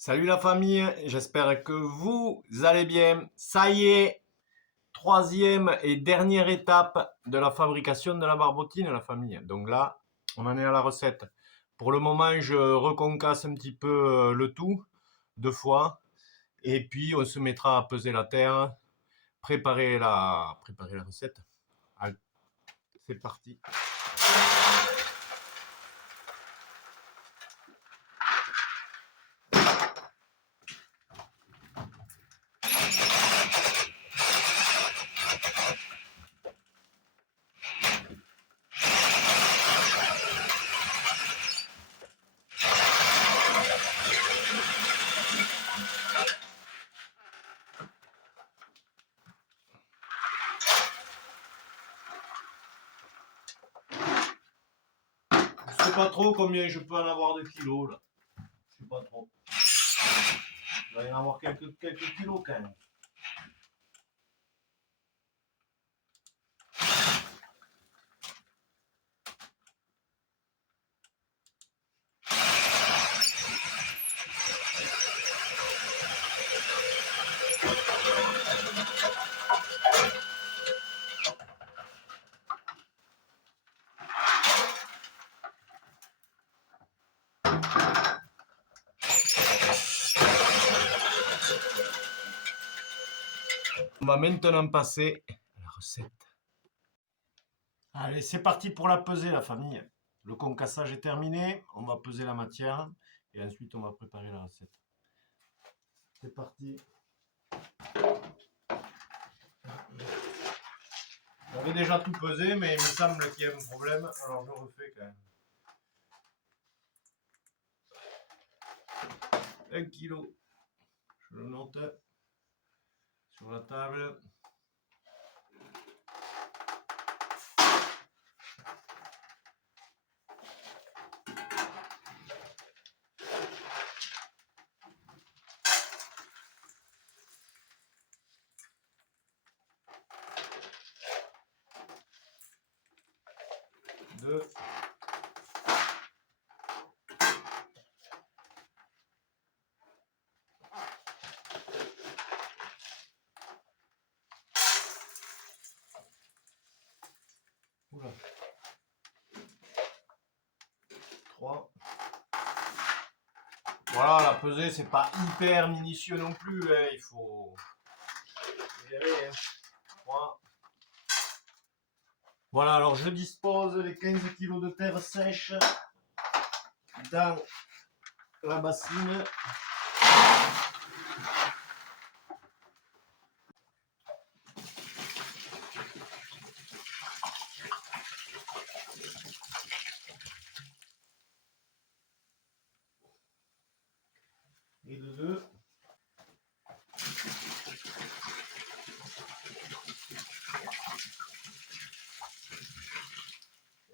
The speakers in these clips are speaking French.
Salut la famille, j'espère que vous allez bien. Ça y est, troisième et dernière étape de la fabrication de la barbotine, la famille. Donc là, on en est à la recette. Pour le moment, je reconcasse un petit peu le tout, deux fois. Et puis, on se mettra à peser la terre, préparer la recette. Allez, c'est parti. Je sais pas trop combien je peux en avoir de kilos là. Je sais pas trop. Il va y en avoir quelques kilos quand même. On va maintenant passer à la recette. Allez, c'est parti pour la peser, la famille. Le concassage est terminé. On va peser la matière et ensuite on va préparer la recette. C'est parti. J'avais déjà tout pesé, mais il me semble qu'il y a un problème. Alors je refais quand même. 1 kilo. Je le note sur la table. Deux. Oula. 3. Voilà, la pesée, c'est pas hyper minutieux non plus. Hein. Il faut gérer. Hein. 3. Voilà, alors je dispose les 15 kg de terre sèche dans la bassine. Et de 2.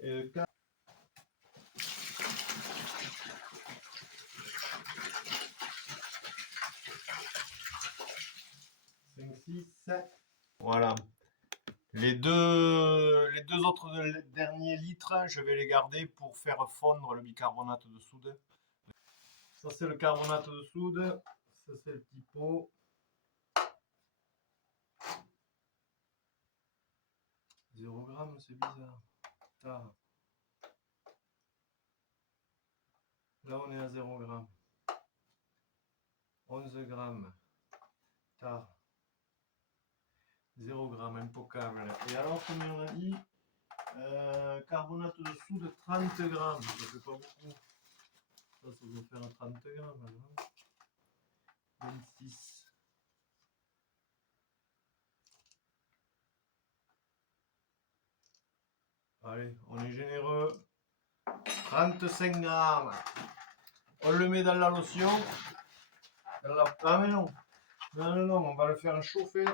Et 4. 5, 6, 7. Voilà. Les deux autres derniers litres, je vais les garder pour faire fondre le bicarbonate de soude. Ça c'est le carbonate de soude. Ça c'est le petit pot. 0 g, c'est bizarre. Tard. Là on est à 0 g. 11 g. Tard. 0 g, impocable. Et alors combien on a dit carbonate de soude 30 g. Ça fait pas beaucoup. Ça doit faire 30 g. 26. Allez, on est généreux. 35 grammes. On le met dans la lotion. Ah mais non. Non, on va le faire chauffer.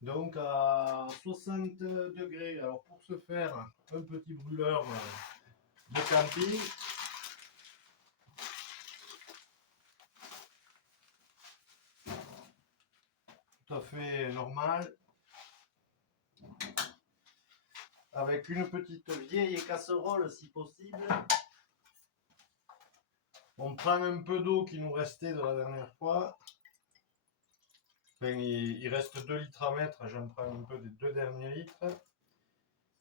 Donc à 60 degrés. Alors pour ce faire, un petit brûleur de camping. Tout à fait normal. Avec une petite vieille casserole si possible. On prend un peu d'eau qui nous restait de la dernière fois. Enfin, il reste 2 litres à mettre, j'en prends un peu des 2 derniers litres.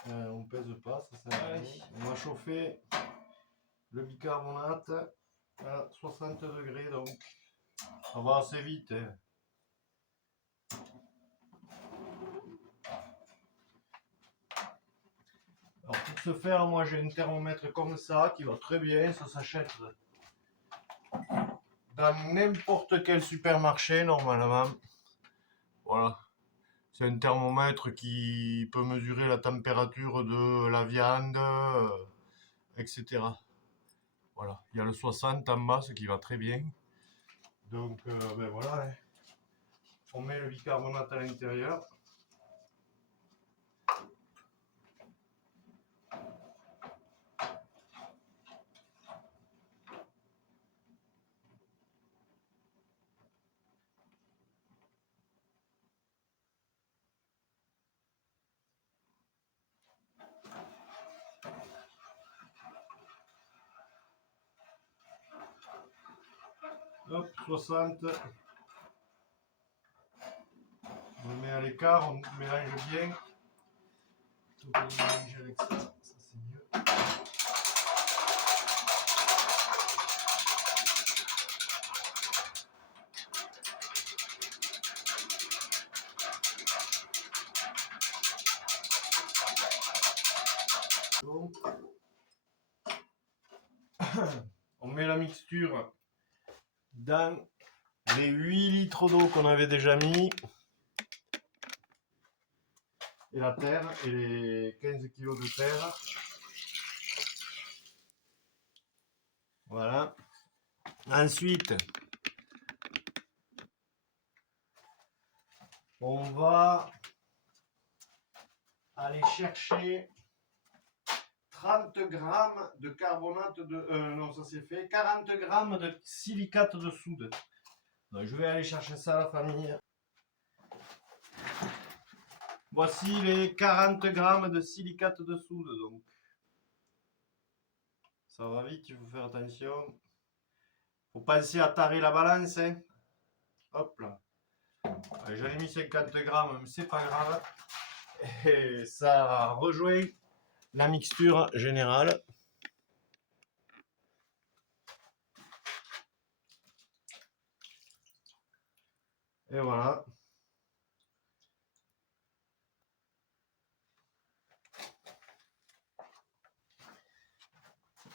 On pèse pas, ça sert à rien. On va chauffer le bicarbonate à 60 degrés, donc ça va assez vite. Hein. Alors pour ce faire, moi j'ai un thermomètre comme ça qui va très bien, ça s'achète dans n'importe quel supermarché normalement. Voilà. C'est un thermomètre qui peut mesurer la température de la viande, etc. Voilà, il y a le 60 en bas, ce qui va très bien. Donc ben voilà, hein. On met le bicarbonate à l'intérieur. Hop, 60. On le met à l'écart, on mélange bien. On peut mélanger avec ça, ça c'est mieux. Donc, on met la mixture dans les 8 litres d'eau qu'on avait déjà mis. Et la terre, et les 15 kg de terre. Voilà. Ensuite, on va aller chercher 30 grammes de carbonate de... non, ça c'est fait. 40 grammes de silicate de soude. Donc, je vais aller chercher ça, la famille. Voici les 40 grammes de silicate de soude. Donc, ça va vite, il faut faire attention. Faut penser à tarer la balance. Hein. Hop là. J'en ai mis 50 grammes, mais c'est pas grave. Et ça rejoint la mixture générale. Et voilà.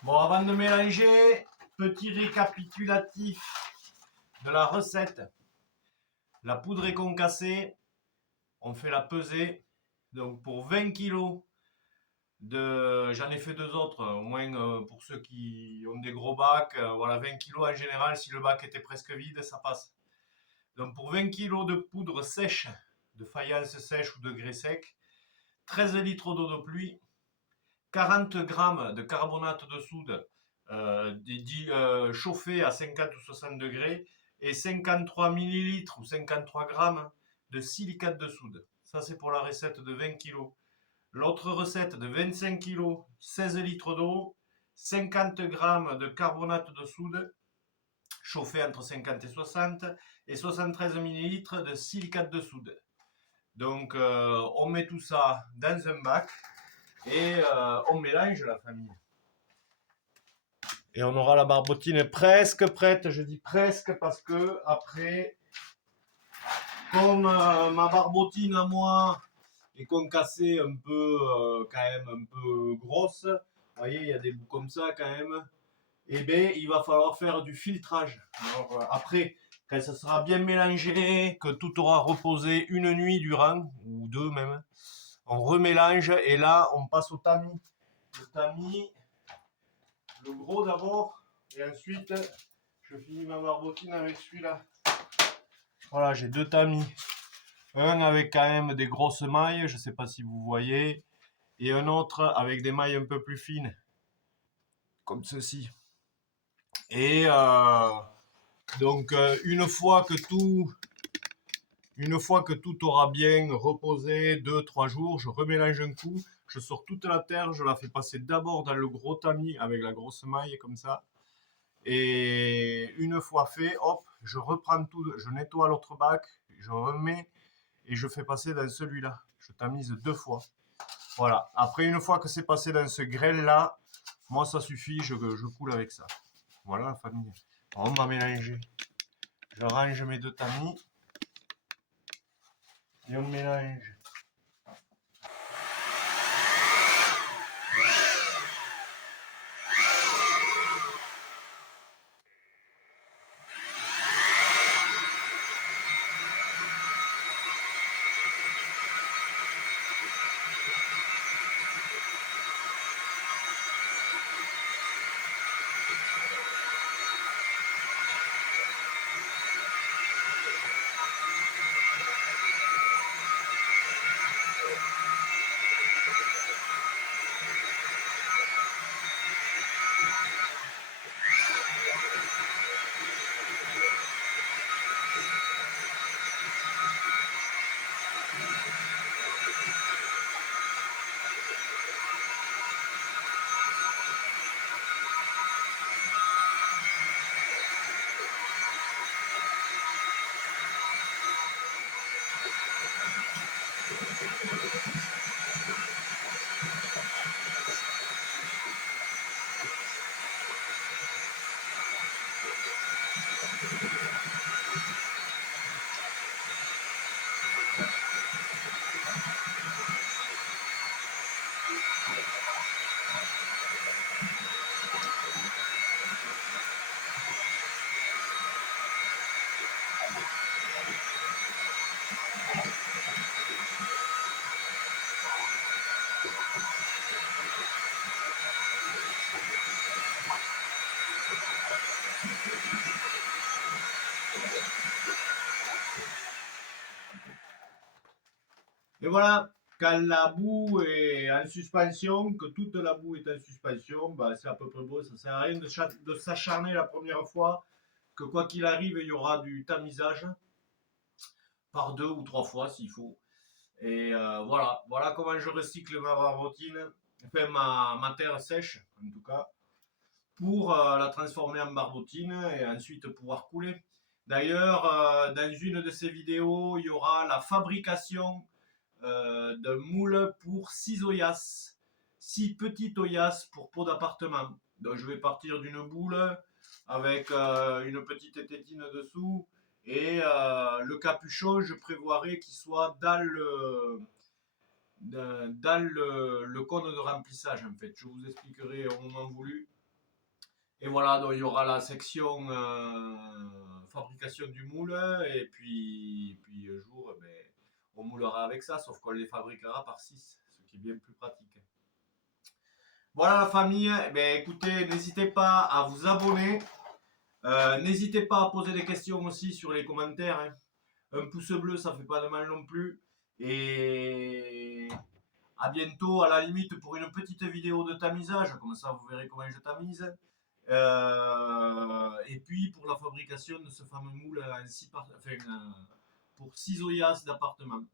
Bon, avant de mélanger, petit récapitulatif de la recette. La poudre est concassée, on fait la pesée. Donc pour 20 kg j'en ai fait 2 autres, au moins pour ceux qui ont des gros bacs. Voilà, 20 kg en général, si le bac était presque vide, ça passe. Donc pour 20 kg de poudre sèche, de faïence sèche ou de grès sec, 13 litres d'eau de pluie, 40 grammes de carbonate de soude chauffé à 50 ou 60 degrés et 53 millilitres ou 53 grammes de silicate de soude. Ça, c'est pour la recette de 20 kg. L'autre recette de 25 kg, 16 litres d'eau, 50 grammes de carbonate de soude chauffé entre 50 et 60 et 73 millilitres de silicate de soude. Donc, on met tout ça dans un bac et on mélange, la famille. Et on aura la barbotine presque prête. Je dis presque parce que après, comme ma barbotine à moi est concassée un peu, quand même un peu grosse, vous voyez, il y a des bouts comme ça quand même. Et bien, il va falloir faire du filtrage. Alors, après, quand ça sera bien mélangé, que tout aura reposé une nuit durant, ou 2 même, on remélange et là, on passe au tamis. Le tamis, le gros d'abord, et ensuite, je finis ma barbotine avec celui-là. Voilà, j'ai 2 tamis. Un avec quand même des grosses mailles, je ne sais pas si vous voyez, et un autre avec des mailles un peu plus fines, comme ceci. Et donc une fois que tout aura bien reposé, 2-3 jours, je remélange un coup, je sors toute la terre, je la fais passer d'abord dans le gros tamis avec la grosse maille comme ça. Et une fois fait, hop, je reprends tout, je nettoie l'autre bac, je remets et je fais passer dans celui-là. Je tamise 2 fois. Voilà. Après, une fois que c'est passé dans ce grêle-là, moi, ça suffit, je coule avec ça. Voilà la famille. On va mélanger. Je range mes 2 tamis. Et on mélange. Et voilà, quand la boue est en suspension, que toute la boue est en suspension, bah, c'est à peu près beau. Ça sert à rien de s'acharner la première fois, que quoi qu'il arrive, il y aura du tamisage par 2 ou 3 fois s'il faut. Et voilà comment je recycle ma barbotine, enfin ma terre sèche en tout cas, pour la transformer en barbotine et ensuite pouvoir couler. D'ailleurs, dans une de ces vidéos, il y aura la fabrication d'un moule pour 6 oyas, 6 petites oyas pour pot d'appartement. Donc je vais partir d'une boule avec une petite tétine dessous et le capuchon, je prévoirais qu'il soit dans le cône de remplissage en fait. Je vous expliquerai au moment voulu. Et voilà, donc il y aura la section fabrication du moule et puis un jour, ben, on moulera avec ça, sauf qu'on les fabriquera par 6, ce qui est bien plus pratique. Voilà la famille, ben, écoutez, n'hésitez pas à vous abonner, n'hésitez pas à poser des questions aussi sur les commentaires, hein. Un pouce bleu, ça fait pas de mal non plus. Et à bientôt, à la limite, pour une petite vidéo de tamisage, comme ça vous verrez comment je tamise. Et puis pour la fabrication de ce fameux moule pour 6 oyas d'appartement,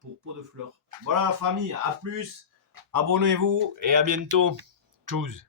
pour pot de fleurs. Voilà la famille, à plus, abonnez-vous et à bientôt. Tchuss.